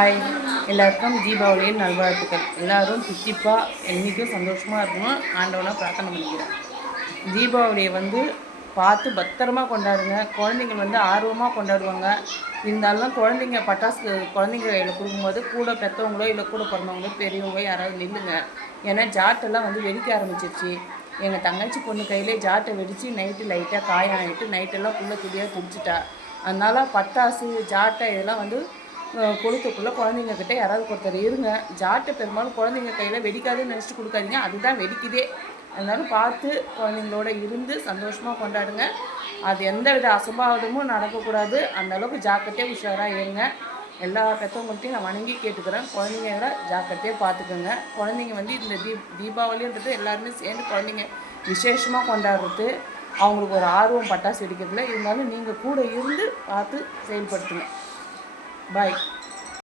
Hi, எல்லாருக்கும் தீபாவளியின் நல்வாழ்த்துக்கள். எல்லோரும் தித்திப்பாக என்றைக்கும் சந்தோஷமாக இருக்கணும் ஆண்டவனை பிரார்த்தனை பண்ணிக்கிறேன். தீபாவளியை பார்த்து பத்திரமா கொண்டாடுங்க. குழந்தைங்க ஆர்வமாக கொண்டாடுவாங்க. இருந்தாலும் குழந்தைங்க பட்டாசு குழந்தைங்க கையில் கொடுக்கும்போது கூட பெற்றவங்களோ இல்லை கூட பிறந்தவங்களோ பெரியவங்களோ யாராவது நில்லுங்க. ஏன்னா ஜாட்டெல்லாம் வெடிக்க ஆரம்பிச்சிருச்சு. எங்கள் தங்கச்சி பொண்ணு கையிலே ஜாட்டை வெடித்து நைட்டு லைட்டாக காயம் ஆகிட்டு நைட்டெல்லாம் புள்ள துடியாக குடிச்சிட்டா. அதனால் பட்டாசு ஜாட்டை இதெல்லாம் கொடுத்துக்குள்ளே குழந்தைங்கக்கிட்ட யாராவது ஒருத்தர் இருங்க. ஜாட்டை பெரும்பாலும் குழந்தைங்க கையில் வெடிக்காதுன்னு நினச்சிட்டு கொடுக்காதீங்க, அதுதான் வெடிக்குதே. அதனால பார்த்து குழந்தைங்களோட இருந்து சந்தோஷமாக கொண்டாடுங்க. அது எந்த வித அசம்பாவிதமும் நடக்கக்கூடாது. அந்தளவுக்கு ஜாக்கிரதையாக உஷாராக இருங்க. எல்லா பெற்றவங்கள்ட்டையும் நான் வணங்கி கேட்டுக்கிறேன். குழந்தைங்கள ஜாக்கிரதையாக பார்த்துக்கோங்க. குழந்தைங்க இந்த தீபாவளின்றது எல்லாருமே சேர்ந்து குழந்தைங்க விசேஷமாக கொண்டாடுறது. அவங்களுக்கு ஒரு ஆர்வம் பட்டாசு வெடிக்கிறதுல இருந்தாலும் நீங்கள் கூட இருந்து பார்த்து செயல்படுத்துங்க. Bye.